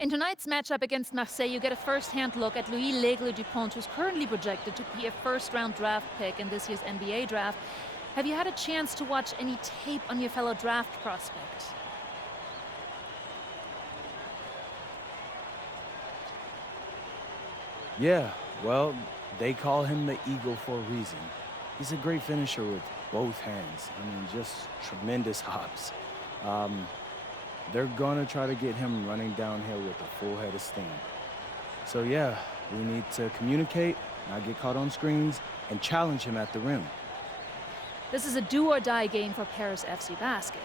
In tonight's matchup against Marseille, you get a first-hand look at Louis L'Aigle-Dupont, who's currently projected to be a first-round draft pick in this year's NBA draft. Have you had a chance to watch any tape on your fellow draft prospect? Yeah, well, they call him the Eagle for a reason. He's a great finisher with both hands. I mean, just tremendous hops. They're gonna try to get him running downhill with a full head of steam. So yeah, we need to communicate, not get caught on screens, and challenge him at the rim. This is a do-or-die game for Paris FC Basket.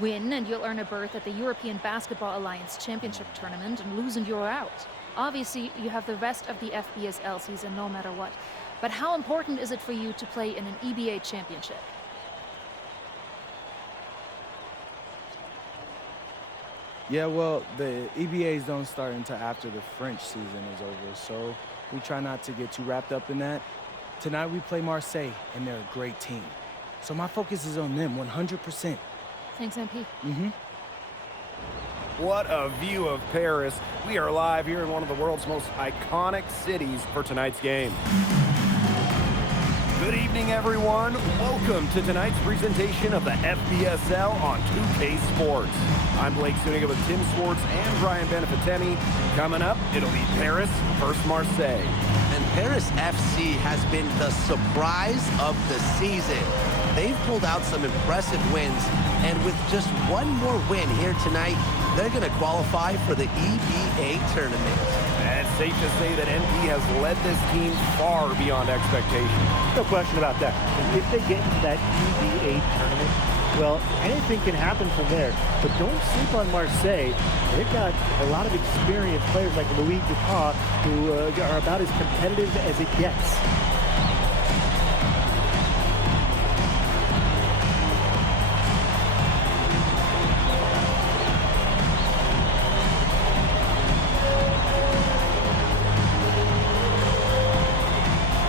Win, and you'll earn a berth at the European Basketball Alliance Championship Tournament, and lose and you're out. Obviously, you have the rest of the FBSL season no matter what. But how important is it for you to play in an EBA championship? Yeah, well, the EBAs don't start until after the French season is over, so we try not to get too wrapped up in that. Tonight we play Marseille, and they're a great team. So my focus is on them 100%. Thanks, MP. What a view of Paris. We are live here in one of the world's most iconic cities for tonight's game. Good evening, everyone. Welcome to tonight's presentation of the FBSL on 2K Sports. I'm Blake Zuniga with Tim Swartz and Brian Benefitemi. Coming up, it'll be Paris versus Marseille. And Paris FC has been the surprise of the season. They've pulled out some impressive wins, and with just one more win here tonight, they're going to qualify for the EBA tournament. And it's safe to say that MP has led this team far beyond expectation. No question about that. If they get into that EBA tournament, well, anything can happen from there. But don't sleep on Marseille. They've got a lot of experienced players like Louis Dupont who are about as competitive as it gets.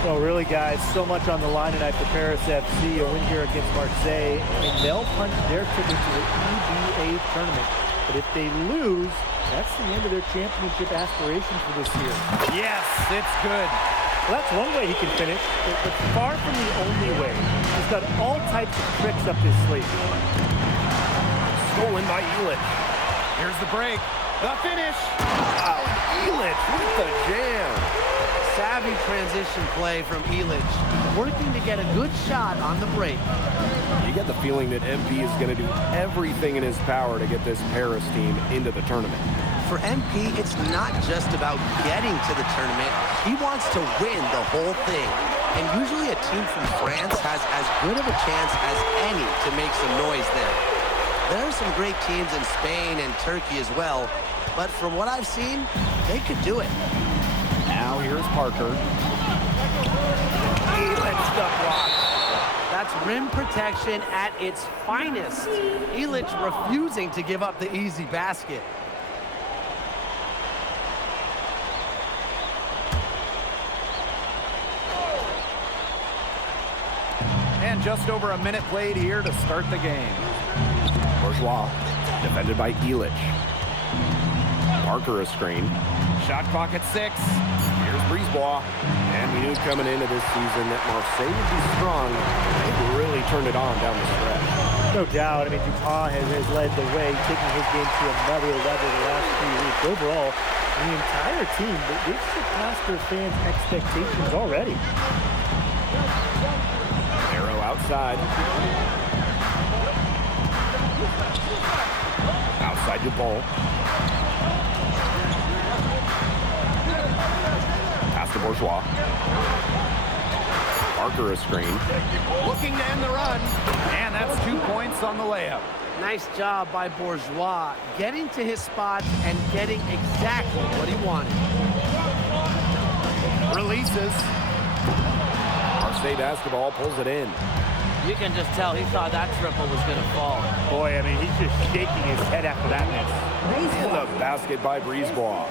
Well, really, guys, so much on the line tonight for Paris FC. A win here against Marseille, and they'll punch their ticket to the EBA tournament. But if they lose, that's the end of their championship aspiration for this year. Yes, it's good. Well, that's one way he can finish, but far from the only way. He's got all types of tricks up his sleeve. Stolen by Illich. Here's the break. The finish. Oh, Illich with the jam. Savvy transition play from Illich, working to get a good shot on the break. You get the feeling that MP is going to do everything in his power to get this Paris team into the tournament. For MP, it's not just about getting to the tournament. He wants to win the whole thing. And usually a team from France has as good of a chance as any to make some noise there. There are some great teams in Spain and Turkey as well, but from what I've seen, they could do it. Now here's Parker. Illich the block. That's rim protection at its finest. Illich refusing to give up the easy basket. And just over a minute played here to start the game. Bourgeois, defended by Illich. Parker a screen. Shot clock at 6. Here's Brisebois. And we knew coming into this season that Marseille would be strong. They really turned it on down the stretch. No doubt. I mean, Dupont has led the way, taking his game to another level the last few weeks. Overall, the entire team, they've surpassed their fans' expectations already. Arrow outside. Outside Dupont. Pass to Bourgeois. Parker a screen. Looking to end the run. And that's 2 points on the layup. Nice job by Bourgeois, getting to his spot and getting exactly what he wanted. Releases. Marseille basketball pulls it in. You can just tell he thought that triple was going to fall. Boy, I mean, he's just shaking his head after that miss. And the basket by Brisebois.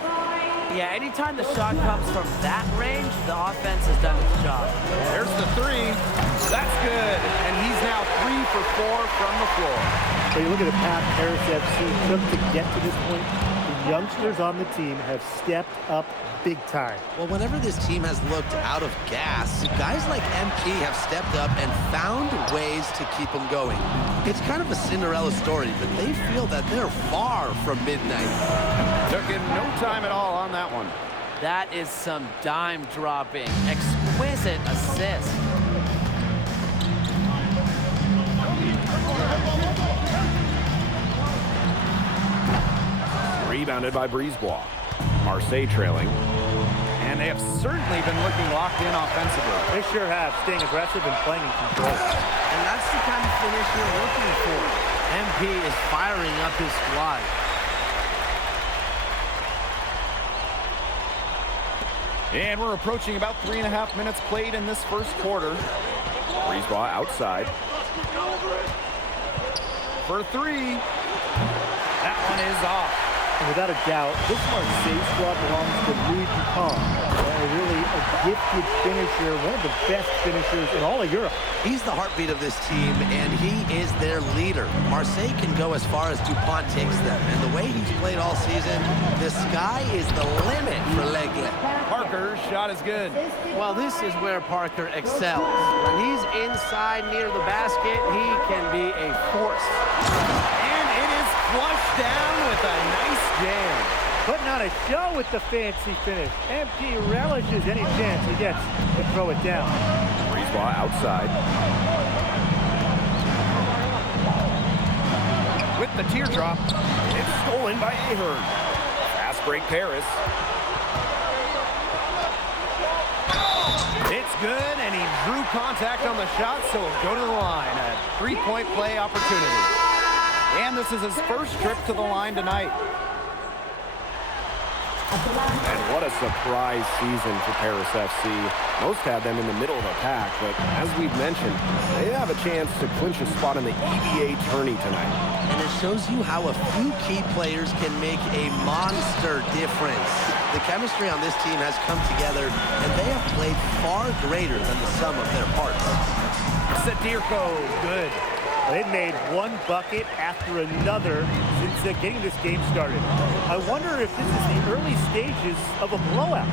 Yeah, anytime the shot comes from that range, the offense has done its job. There's the 3. That's good. And he's now 3 for 4 from the floor. So you look at the path Paris FC took to get to this point. The youngsters on the team have stepped up big time. Well, whenever this team has looked out of gas, guys like MP have stepped up and found ways to keep them going. It's kind of a Cinderella story, but they feel that they're far from midnight. Took him no time at all on that one. That is some dime dropping, exquisite assist. Rebounded by Brisebois. Marseille trailing. And they have certainly been looking locked in offensively. They sure have, staying aggressive and playing in control. And that's the kind of finish you're looking for. MP is firing up his squad. And we're approaching about 3.5 minutes played in this first quarter. Brisebois outside. For three. That one is off. And without a doubt, this Marseille squad belongs to Louis Dupont. Really a gifted finisher, one of the best finishers in all of Europe. He's the heartbeat of this team, and he is their leader. Marseille can go as far as Dupont takes them, and the way he's played all season, the sky is the limit for Legle. Parker's shot is good. Well, this is where Parker excels. When he's inside near the basket, he can be a force. And it is flushed down with a nice jam. Putting on a show with the fancy finish. MP relishes any chance he gets to throw it down. Brisebois outside. With the teardrop, it's stolen by Ahern. Fast break Paris. It's good, and he drew contact on the shot, so he'll go to the line. A three-point play opportunity. And this is his first trip to the line tonight. And what a surprise season for Paris FC. Most had them in the middle of the pack, but as we've mentioned, they have a chance to clinch a spot in the EVA tourney tonight. And it shows you how a few key players can make a monster difference. The chemistry on this team has come together, and they have played far greater than the sum of their parts. Sadirko, good. They've made one bucket after another since getting this game started. I wonder if this is the early stages of a blowout.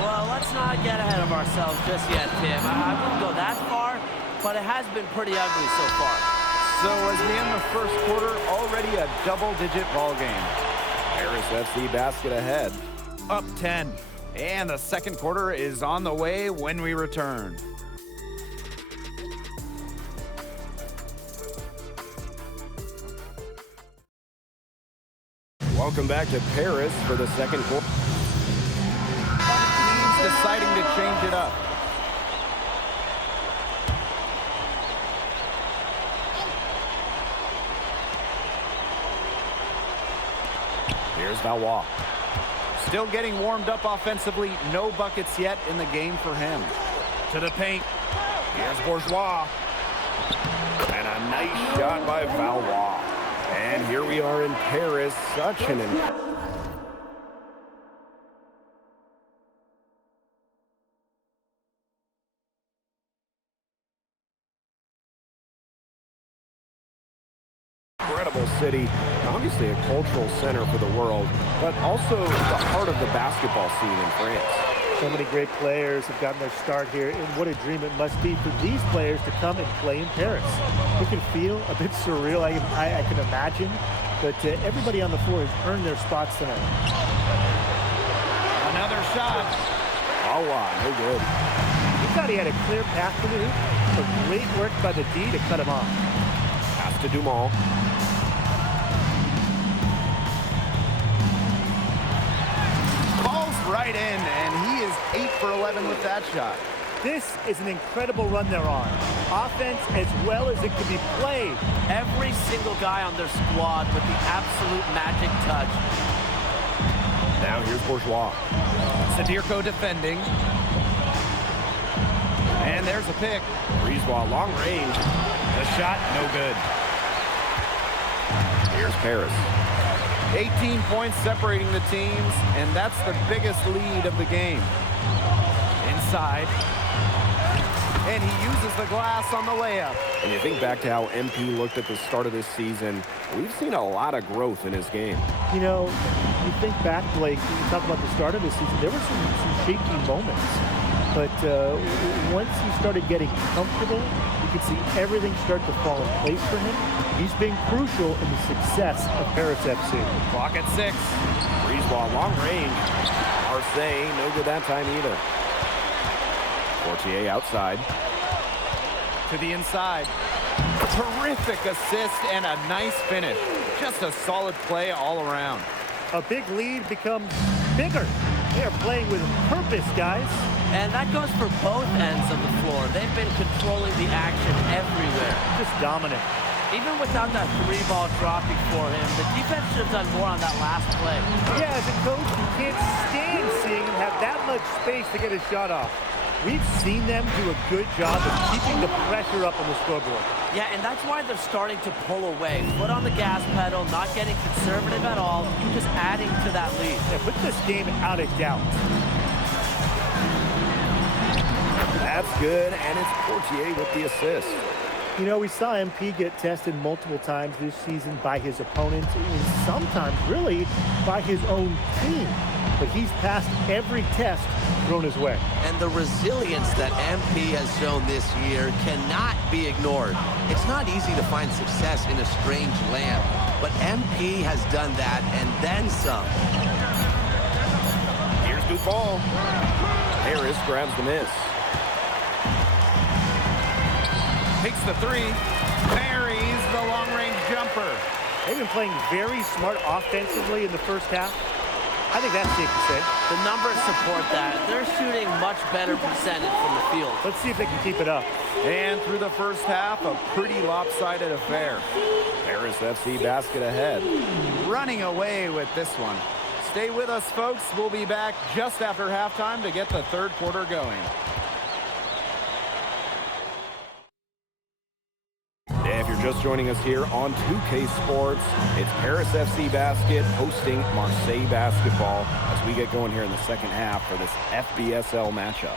Well, let's not get ahead of ourselves just yet, Tim. I wouldn't go that far, but it has been pretty ugly so far. So as we end the first quarter, already a double-digit ball game. Paris FC basket ahead. Up 10. And the second quarter is on the way when we return. Welcome back to Paris for the second quarter. Teams deciding to change it up. Here's Valois. Still getting warmed up offensively. No buckets yet in the game for him. To the paint. Here's Bourgeois. And a nice shot by Valois. And here we are in Paris. Such an incredible city. Obviously a cultural center for the world, but also the heart of the basketball scene in France. So many great players have gotten their start here, and what a dream it must be for these players to come and play in Paris. It can feel a bit surreal, I can imagine, but everybody on the floor has earned their spots tonight. Another shot. Oh, wow, no good. He thought he had a clear path to the hoop, but great work by the D to cut him off. Pass to Dumont. Falls right in, and he is 8 for 11 with that shot. This is an incredible run they're on. Offense as well as it can be played. Every single guy on their squad with the absolute magic touch. Now here's Bourgeois. Sadirko defending. And there's a pick. Brisebois, long range. The shot, no good. Here's Paris. 18 points separating the teams, and that's the biggest lead of the game. Inside. And he uses the glass on the layup. And you think back to how MP looked at the start of this season, we've seen a lot of growth in his game. You know, you think back, Blake, you talk about the start of the season, there were some shaky moments. But once he started getting comfortable, you could see everything start to fall in place for him. He's been crucial in the success of Paris FC. Clock at 6. Breeze ball, long range. Marseille, no good that time either. Portier outside. To the inside. Terrific assist and a nice finish. Just a solid play all around. A big lead becomes bigger. They are playing with purpose, guys. And that goes for both ends of the floor. They've been controlling the action everywhere. Just dominant. Even without that 3-ball dropping for him, the defense should have done more on that last play. Yeah, as a coach, you can't stand seeing him have that much space to get his shot off. We've seen them do a good job of keeping the pressure up on the scoreboard. Yeah, and that's why they're starting to pull away. Foot on the gas pedal, not getting conservative at all, just adding to that lead. Yeah, put this game out of doubt. That's good, and it's Portier with the assist. You know, we saw MP get tested multiple times this season by his opponents, and sometimes really by his own team. But he's passed every test thrown his way. And the resilience that MP has shown this year cannot be ignored. It's not easy to find success in a strange land, but MP has done that and then some. Here's Dupont. Harris grabs the miss. Takes the 3. Buries the long-range jumper. They've been playing very smart offensively in the first half. I think that's safe to say. The numbers support that. They're shooting much better percentage from the field. Let's see if they can keep it up. And through the first half, a pretty lopsided affair. Paris FC basket ahead. Running away with this one. Stay with us, folks. We'll be back just after halftime to get the third quarter going. If you're just joining us here on 2K Sports, it's Paris FC Basket hosting Marseille Basketball as we get going here in the second half for this FBSL matchup.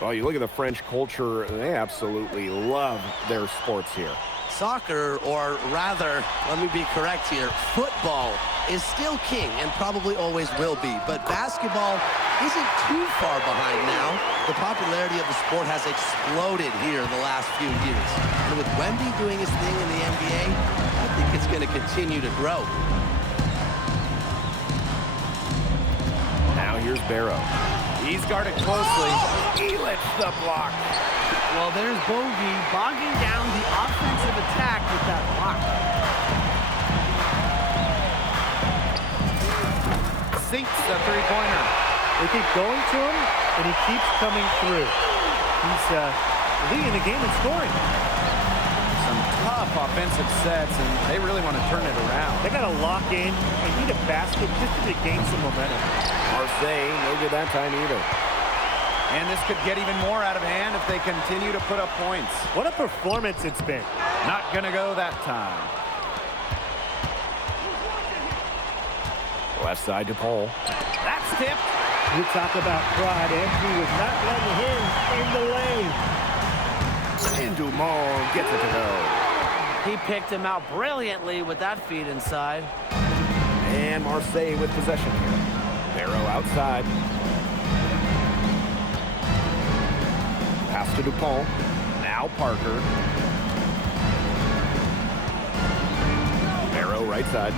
Well, you look at the French culture, they absolutely love their sports here. Soccer, or rather, let me be correct here, football is still king and probably always will be. But basketball isn't too far behind now. The popularity of the sport has exploded here in the last few years. And with Wemby doing his thing in the NBA, I think it's going to continue to grow. Now here's Barrow. He's guarded closely. Elitch the block. Well, there's Bogey bogging down the offensive attack with that block. Sinks the three-pointer. They keep going to him, and he keeps coming through. He's leading the game in scoring. Some tough offensive sets, and they really want to turn it around. They got to lock in and need a basket just to gain some momentum. Marseille, no good that time either. And this could get even more out of hand if they continue to put up points. What a performance it's been. Not going to go that time. Left side to Paul. That's tipped. You talk about pride, and he was not letting him in the lane. And Dumont gets it to go. He picked him out brilliantly with that feed inside. And Marseille with possession here. Barrow outside. Pass to Dupont. Now Parker. Barrow right side.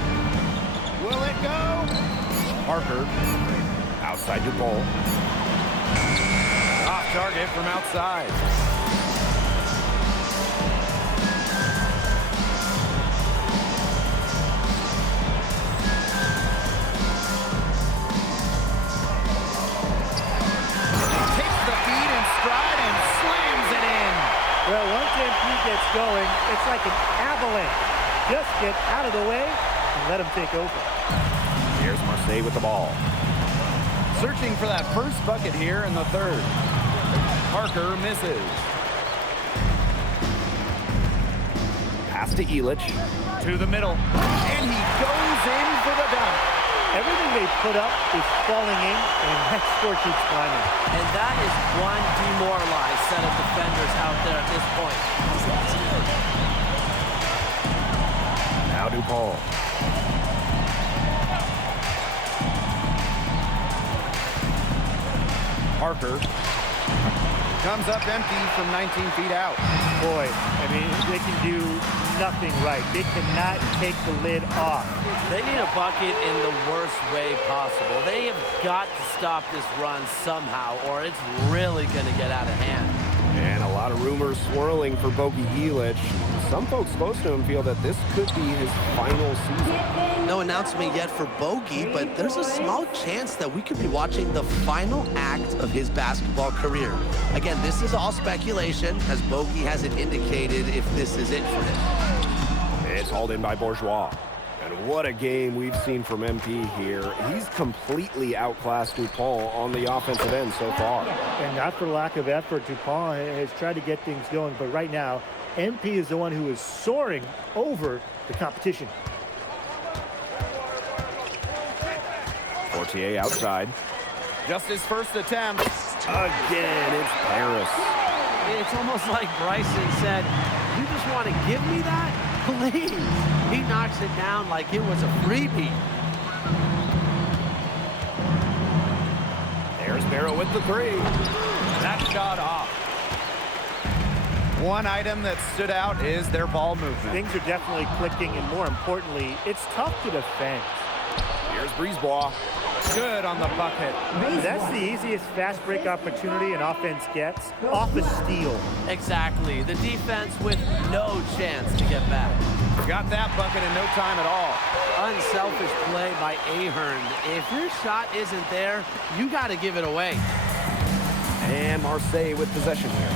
Will it go? Parker. Outside Dupont. Off target from outside. Takes the feed in stride and slams it in. Well, once MP gets going, it's like an avalanche. Just get out of the way and let him take over. Here's Marseille with the ball. Searching for that first bucket here in the third. Parker misses. Pass to Elitch. To the middle. And he goes in for the dunk. Everything they put up is falling in, and that score keeps climbing. And that is one demoralized set of defenders out there at this point. Now Now DuPaul. Parker comes up empty from 19 feet out. Boy, I mean, they can do nothing right. They cannot take the lid off. They need a bucket in the worst way possible. They have got to stop this run somehow, or it's really going to get out of hand. And a lot of rumors swirling for Bogey Elich. Some folks close to him feel that this could be his final season. No announcement yet for Bogey, but there's a small chance that we could be watching the final act of his basketball career. Again, this is all speculation, as Bogey hasn't indicated if this is it for him. It's hauled in by Bourgeois. And what a game we've seen from MP here. He's completely outclassed DuPaul on the offensive end so far. And not for lack of effort, DuPont has tried to get things going, but right now, MP is the one who is soaring over the competition. Fortier outside. Just his first attempt. Again, it's Paris. It's almost like Bryson said, you just want to give me that? Please. He knocks it down like it was a freebie. There's Barrow with the three. That shot off. One item that stood out is their ball movement. Things are definitely clicking, and more importantly, it's tough to defend. Here's Brisebois. Good on the bucket. That's the easiest fast break opportunity an offense gets, off a steal. Exactly. The defense with no chance to get back. Got that bucket in no time at all. Unselfish play by Ahern. If your shot isn't there, you got to give it away. And Marseille with possession here.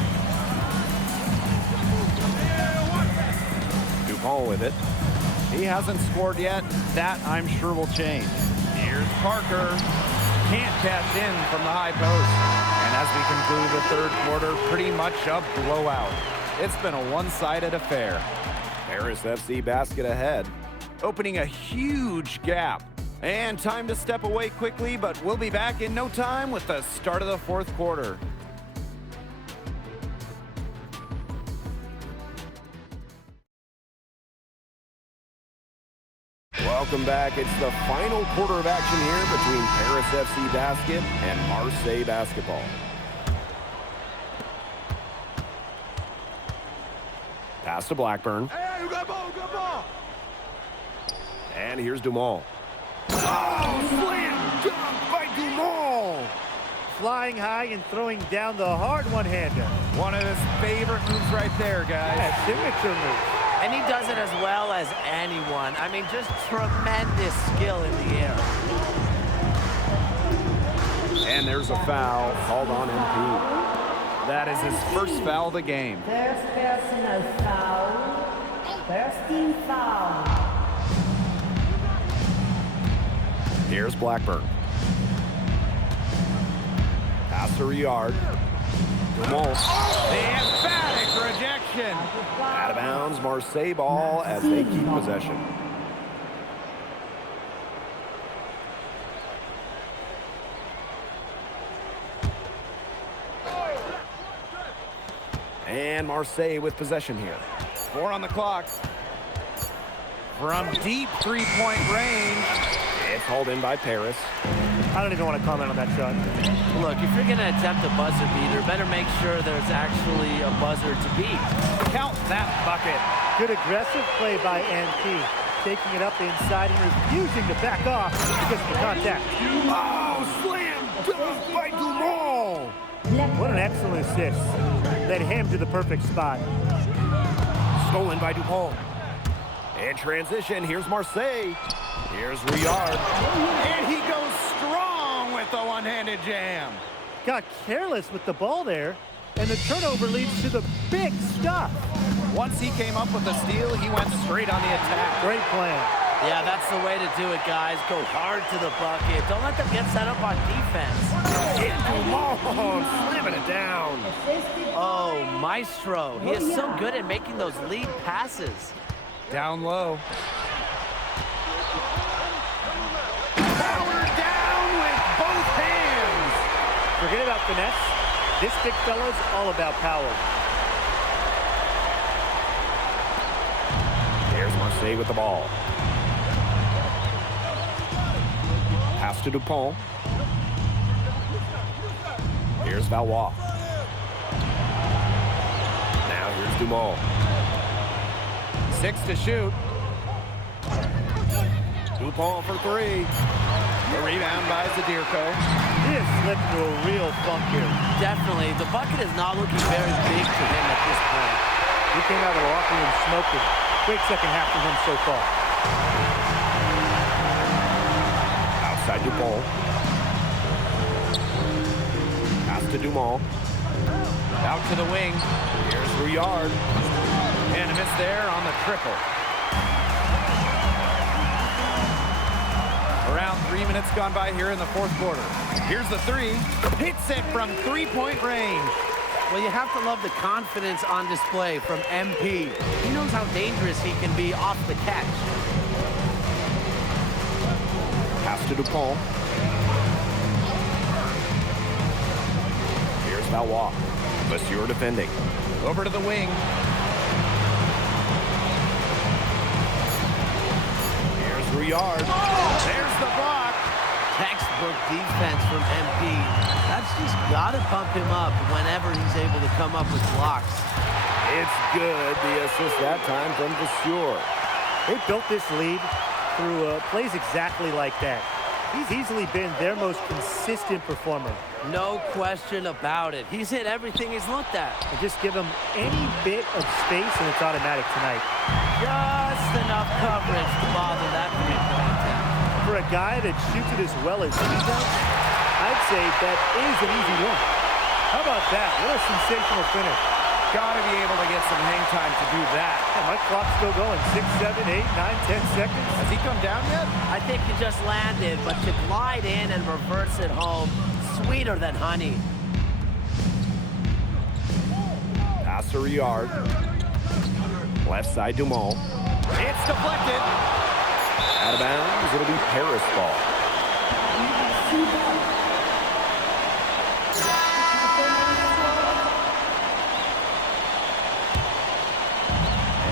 DuPont with it. He hasn't scored yet. That, I'm sure, will change. Here's Parker. Can't cash in from the high post. And as we conclude the third quarter, pretty much a blowout. It's been a one-sided affair. Paris FC basket ahead. Opening a huge gap. And time to step away quickly, but we'll be back in no time with the start of the fourth quarter. Welcome back. It's the final quarter of action here between Paris FC basket and Marseille basketball. Pass to Blackburn. Hey, you got ball, good ball. And here's Dumont. Oh, slam dunk by Dumont. Flying high and throwing down the hard one-hander. One of his favorite moves right there, guys. Yeah, signature move. And he does it as well as anyone. I mean, just tremendous skill in the air. And there's a foul called on MP. That is his first foul of the game. First personal foul. First team foul. Here's Blackburn. Pass to Riard. Dumont. The emphatic rejection. Out of bounds, Marseille ball as they keep possession. And Marseille with possession here. 4 on the clock. From deep three-point range. It's hauled in by Paris. I don't even want to comment on that shot. Look, if you're going to attempt a buzzer beater, better make sure there's actually a buzzer to beat. Count that bucket. Good aggressive play by MP, taking it up inside and refusing to back off because of the contact. Oh, slam dunk by Dumont. What an excellent assist. Led him to the perfect spot. Stolen by DuPont. In transition, here's Marseille. Here's Riard. And he goes strong with the one-handed jam. Got careless with the ball there, and the turnover leads to the big stuff. Once he came up with the steal, he went straight on the attack. Great plan. Yeah, that's the way to do it, guys. Go hard to the bucket. Don't let them get set up on defense. And Dumont slamming it down. Oh, Maestro. He is so good at making those lead passes. Down low. Power down with both hands. Forget about finesse. This big fella's all about power. Here's Marseille Marseille with the ball. Pass to Dupont. Here's Valois. Now here's Dumont. 6 to shoot. Dupont for 3. The rebound by Zadirko. He has slipped into a real funk here. Definitely. The bucket is not looking very big to him at this point. He came out of the locker room smoking. Great second half from him so far. Outside Dupont. Pass to Dumont. Out to the wing. Here's Rouillard. And a miss there on the triple. Around 3 minutes gone by here in the fourth quarter. Here's the three. Hits it from three-point range. Well, you have to love the confidence on display from MP. He knows how dangerous he can be off the catch. Pass to Dupont. Here's Valois. Monsieur defending. Over to the wing. Here's Rouillard. There's the block. Textbook defense from MP. That's just got to pump him up whenever he's able to come up with blocks. It's good. The assist that time from Monsieur. They built this lead through plays exactly like that. He's easily been their most consistent performer. No question about it. He's hit everything he's looked at. And just give him any bit of space and it's automatic tonight. Just enough coverage to bother that three-point attempt. For a guy that shoots it as well as he does, I'd say that is an easy one. How about that? What a sensational finish. Got to be able to get some hang time to do that. Yeah, my clock's still going. 6, 7, 8, 9, 10 seconds. Has he come down yet? I think he just landed, but to glide in and reverse it home, sweeter than honey. Pass to Rouillard. Left side Dumont. It's deflected. Out of bounds. It'll be Paris ball.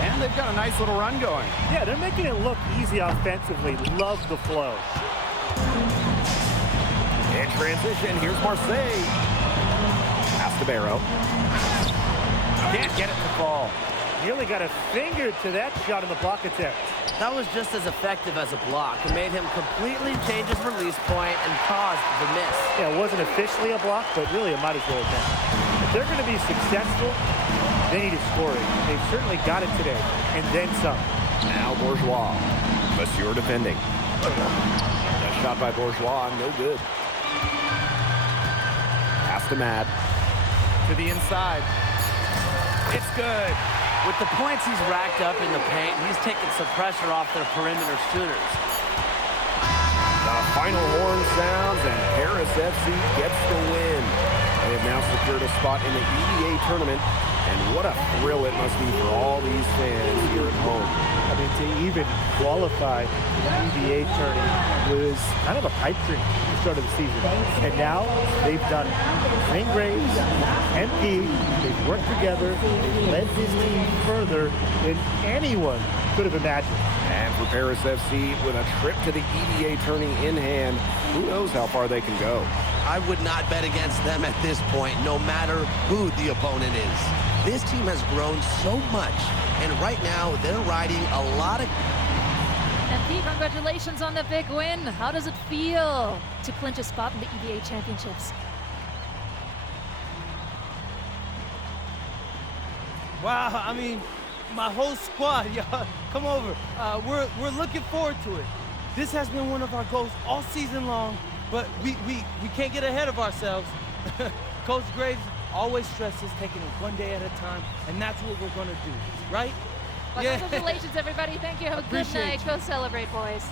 And they've got a nice little run going. Yeah, they're making it look easy offensively. Love the flow. In transition, here's Marseille. Pass to Barrow. Can't get it to fall. Nearly got a finger to that shot in the block attempt. That was just as effective as a block. It made him completely change his release point and caused the miss. Yeah, it wasn't officially a block, but really it might as well have been. If they're going to be successful, they need a scoring. They've certainly got it today, and then some. Now Bourgeois. Monsieur defending. That shot by Bourgeois, no good. Pass to Mad. To the inside. It's good. With the points he's racked up in the paint, he's taken some pressure off their perimeter shooters. The final horn sounds, and Paris FC gets the win. They have now secured a spot in the EDA tournament, and what a thrill it must be for all these fans here at home. I mean, to even qualify for the EDA tournament was kind of a pipe dream at the start of the season. And now they've done it. Wayne Graves, MP, they've worked together, they've led this team further than anyone could have imagined. And for Paris FC, with a trip to the EDA tourney in hand, who knows how far they can go. I would not bet against them at this point, no matter who the opponent is. This team has grown so much, and right now they're riding a lot of... And Pete, congratulations on the big win. How does it feel to clinch a spot in the EDA Championships? Wow, I mean, my whole squad, y'all, come over. We're looking forward to it. This has been one of our goals all season long, but we can't get ahead of ourselves. Coach Graves always stresses taking it one day at a time, and that's what we're going to do, right? Well, yeah. congratulations, everybody. Thank you. Have a good Appreciate night. you. Go celebrate, boys.